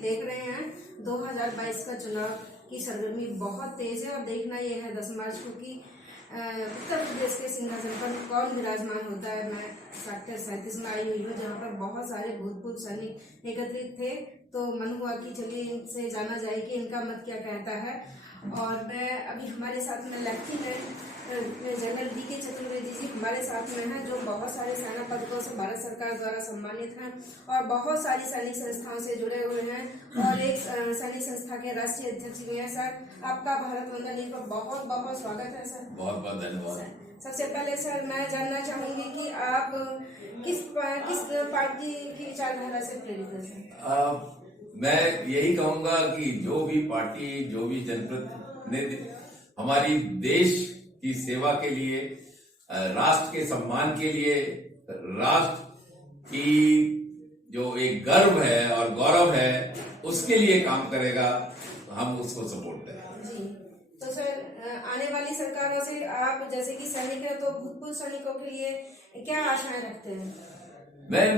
देख रहे हैं 2022 का चुनाव की सरगर्मी बहुत तेज है और देखना यह है 10 मार्च को कि उत्तर प्रदेश के सिंहासन पर कौन विराजमान होता है। मैं सेक्टर 37 में आई हुई हूँ जहाँ पर बहुत सारे भूतपूर्व सैनिक एकत्रित थे, तो मन हुआ कि चलिए इनसे जाना जाए कि इनका मत क्या कहता है। और मैं अभी हमारे साथ में lieutenant general DK. Chaturvedi ji हमारे साथ में हैं, जो बहुत सारे सेना पदकों से भारत सरकार द्वारा सम्मानित हैं और बहुत सारी सैनिक संस्थाओं से जुड़े हुए हैं और एक सैनिक संस्था के राष्ट्रीय अध्यक्ष भी हैं। सर, आपका भारत वंदन लीग पर बहुत बहुत स्वागत है। सर, बहुत बहुत धन्यवाद। सबसे पहले सर मैं जानना चाहूंगी कि आप किस पार्टी की विचारधारा से प्रेरित हैं सर? मैं यही कहूंगा कि जो भी पार्टी, जो भी जनप्रतिनिधि हमारी देश की सेवा के लिए, राष्ट्र के सम्मान के लिए, राष्ट्र की जो एक गर्व है और गौरव है उसके लिए काम करेगा, हम उसको सपोर्ट करेंगे। जी, तो सर आने वाली सरकारों से आप जैसे कि सैनिक है तो भूतपूर्व सैनिकों के लिए क्या आशाएं रखते हैं? मैं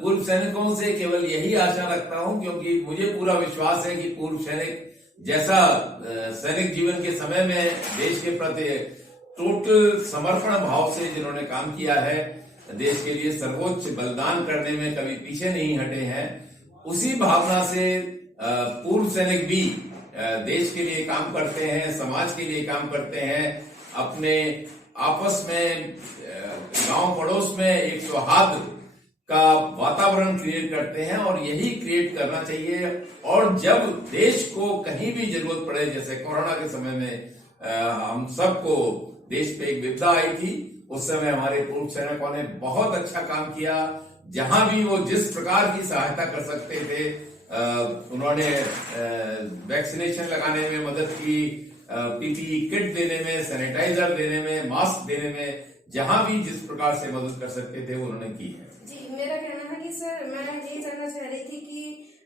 पूर्व सैनिकों से केवल यही आशा रखता हूं, क्योंकि मुझे पूरा विश्वास है कि पूर्व सैनिक जैसा सैनिक जीवन के समय में देश के प्रति टोटल समर्पण भाव से जिन्होंने काम किया है, देश के लिए सर्वोच्च बलिदान करने में कभी पीछे नहीं हटे हैं, उसी भावना से पूर्व सैनिक भी देश के लिए काम करते हैं, समाज के लिए काम करते हैं, अपने आपस में गांव पड़ोस में एक सौहार्द का वातावरण क्रिएट करते हैं और यही क्रिएट करना चाहिए। और जब देश को कहीं भी जरूरत पड़े, जैसे कोरोना के समय में हम सबको देश पे एक विपदा आई थी, उस समय हमारे पूर्व सैनिकों ने बहुत अच्छा काम किया। जहां भी वो जिस प्रकार की सहायता कर सकते थे उन्होंने वैक्सीनेशन लगाने में मदद की, पीपीई किट देने में, सैनिटाइजर देने में, मास्क देने में, जहां भी जिस प्रकार से मदद कर सकते थे वो उन्होंने की है। जी, मेरा कहना है कि सर मैं यही जानना चाह रही थी कि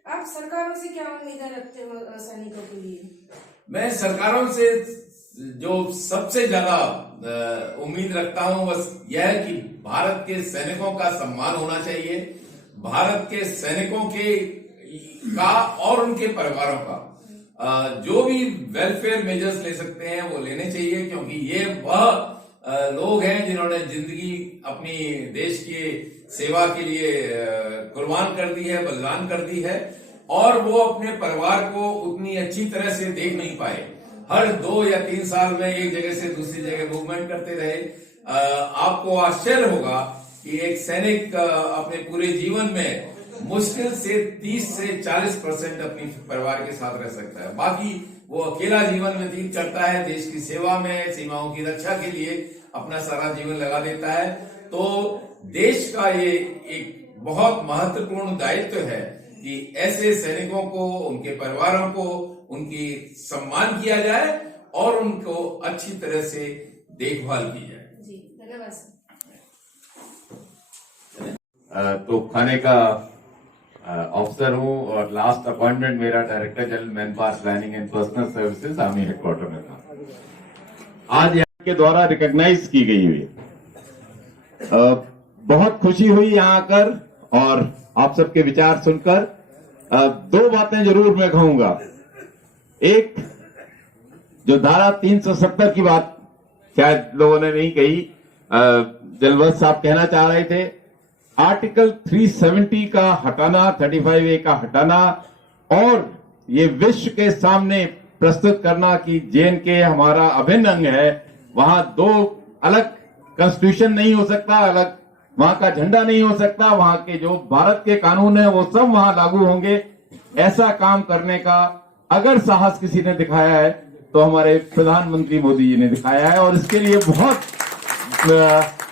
आप सरकारों से क्या उम्मीदें रखते हो सैनिकों के लिए? मैं सरकारों से जो सबसे ज्यादा उम्मीद रखता हूं बस यह है कि भारत के सैनिकों का सम्मान होना चाहिए, भारत के सैनिकों का और उनके परिवारों का जो भी वेलफेयर मेजर्स ले सकते हैं वो लेने चाहिए, क्योंकि ये वह लोग हैं जिन्होंने जिंदगी अपनी देश की सेवा के लिए कुर्बान कर दी है, बलिदान कर दी है, और वो अपने परिवार को उतनी अच्छी तरह से देख नहीं पाए। हर 2 या 3 साल में एक जगह से दूसरी जगह मूवमेंट करते रहे। आपको आश्चर्य होगा कि एक सैनिक अपने पूरे जीवन में मुश्किल से 30 से 40% अपनी परिवार के साथ रह सकता है, बाकी वो अकेला जीवन व्यतीत करता है, देश की सेवा में, सीमाओं की रक्षा के लिए अपना सारा जीवन लगा देता है। तो देश का ये एक बहुत महत्वपूर्ण दायित्व है कि ऐसे सैनिकों को, उनके परिवारों को, उनकी सम्मान किया जाए और उनको अच्छी तरह से देखभाल की जाए। जी, धन्यवाद सर। तो खाने का ऑफिसर हूँ और लास्ट अपॉइंटमेंट मेरा director general man power planning and personal services army headquarter में था। आज यहाँ के द्वारा रिकॉग्नाइज की गई हुई बहुत खुशी हुई यहाँ आकर और आप सबके विचार सुनकर। 2 बातें जरूर मैं कहूंगा। एक, जो धारा 370 की बात शायद लोगों ने नहीं कही, जलवंत साहब कहना चाह रहे थे, आर्टिकल 370 का हटाना, 35A का हटाना और ये विश्व के सामने प्रस्तुत करना कि JNK हमारा अभिन्न अंग है, वहां 2 अलग कॉन्स्टिट्यूशन नहीं हो सकता, अलग वहां का झंडा नहीं हो सकता, वहां के जो भारत के कानून है वो सब वहां लागू होंगे। ऐसा काम करने का अगर साहस किसी ने दिखाया है तो हमारे प्रधानमंत्री मोदी जी ने दिखाया है, और इसके लिए बहुत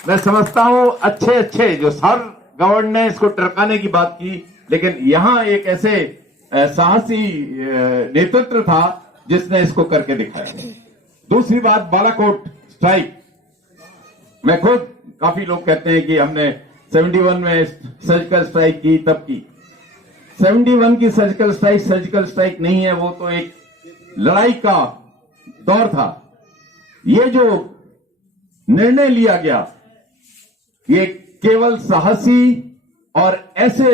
मैं समझता हूं अच्छे जो सर गवर्नर ने इसको टरकाने की बात की, लेकिन यहां एक ऐसे साहसी नेतृत्व था जिसने इसको करके दिखाया। दूसरी बात, बालाकोट स्ट्राइक। मैं खुद, काफी लोग कहते हैं कि हमने 71 में सर्जिकल स्ट्राइक की, तब की। 71 की सर्जिकल स्ट्राइक नहीं है, वो तो एक लड़ाई का दौर था। ये जो निर्णय लिया गया, ये केवल साहसी और ऐसे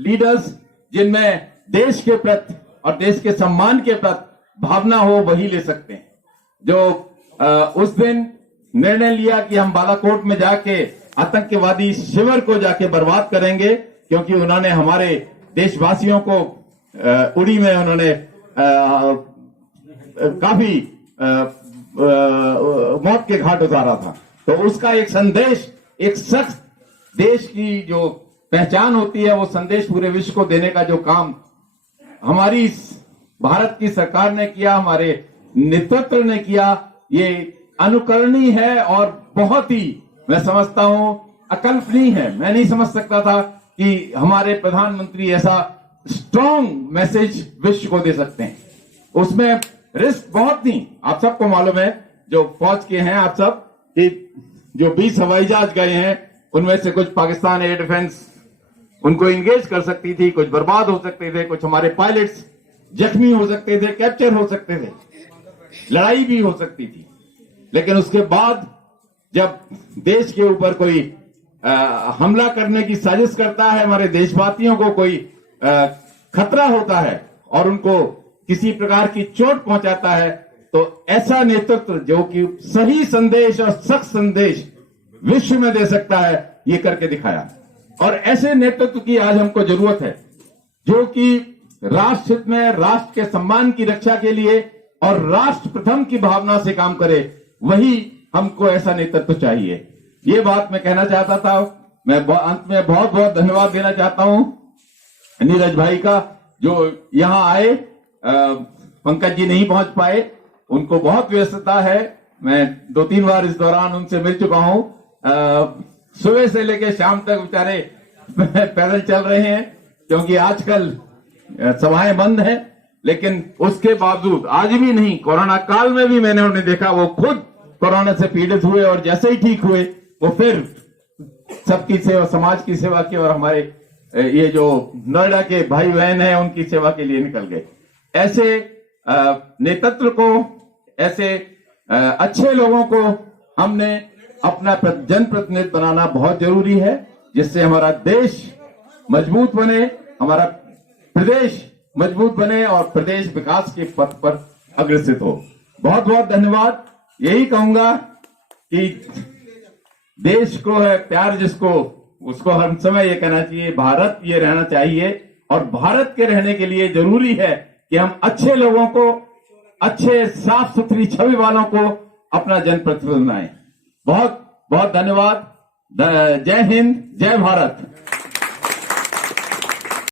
लीडर्स जिनमें देश के प्रति और देश के सम्मान के प्रति भावना हो वही ले सकते हैं। जो उस दिन निर्णय लिया कि हम बालाकोट में जाके आतंकवादी शिविर को जाके बर्बाद करेंगे, क्योंकि उन्होंने हमारे देशवासियों को उड़ी में उन्होंने काफी मौत के घाट उतारा था। तो उसका एक संदेश, एक सख्त देश की जो पहचान होती है, वो संदेश पूरे विश्व को देने का जो काम हमारी भारत की सरकार ने किया, हमारे नेतृत्व ने किया, ये अनुकरणीय है और बहुत ही, मैं समझता हूं, अकल्पनीय है। मैं नहीं समझ सकता था कि हमारे प्रधानमंत्री ऐसा स्ट्रॉन्ग मैसेज विश्व को दे सकते हैं। उसमें रिस्क बहुत थी, आप सबको मालूम है, जो फौज के हैं आप सब, कि जो 20 हवाई जहाज गए हैं उनमें से कुछ पाकिस्तान एयर डिफेंस उनको इंगेज कर सकती थी, कुछ बर्बाद हो सकते थे, कुछ हमारे पायलट्स जख्मी हो सकते थे, कैप्चर हो सकते थे, लड़ाई भी हो सकती थी। लेकिन उसके बाद जब देश के ऊपर कोई हमला करने की साजिश करता है, हमारे देशवासियों को कोई खतरा होता है और उनको किसी प्रकार की चोट पहुंचाता है, तो ऐसा नेतृत्व जो कि सही संदेश और सख्त संदेश विश्व में दे सकता है, ये करके दिखाया। और ऐसे नेतृत्व की आज हमको जरूरत है, जो कि राष्ट्र हित में, राष्ट्र के सम्मान की रक्षा के लिए और राष्ट्र प्रथम की भावना से काम करे। वही हमको ऐसा नेतृत्व चाहिए। ये बात मैं कहना चाहता था। मैं अंत में बहुत बहुत धन्यवाद देना चाहता हूं नीरज भाई का, जो यहां आए। पंकज जी नहीं पहुंच पाए, उनको बहुत व्यस्तता है। मैं 2-3 बार इस दौरान उनसे मिल चुका हूं। सुबह से लेकर शाम तक बेचारे पैदल चल रहे हैं, क्योंकि आजकल सभाएं बंद हैं। लेकिन उसके बावजूद आज भी नहीं, कोरोना काल में भी मैंने उन्हें देखा, वो खुद कोरोना से पीड़ित हुए और जैसे ही ठीक हुए वो फिर सबकी सेवा, समाज की सेवा की, और हमारे ये जो नोएडा के भाई बहन हैं उनकी सेवा के लिए निकल गए। ऐसे नेतृत्व को, ऐसे अच्छे लोगों को हमने अपना जनप्रतिनिधि बनाना बहुत जरूरी है, जिससे हमारा देश मजबूत बने, हमारा प्रदेश मजबूत बने और प्रदेश विकास के पथ पर अग्रसित हो। बहुत बहुत धन्यवाद। यही कहूंगा कि देश को है प्यार जिसको, उसको हर समय ये कहना चाहिए भारत ये रहना चाहिए। और भारत के रहने के लिए जरूरी है कि हम अच्छे लोगों को, अच्छे साफ सुथरी छवि वालों को अपना जनप्रतिनिधि बनाएं। बहुत बहुत धन्यवाद। जय हिंद, जय भारत।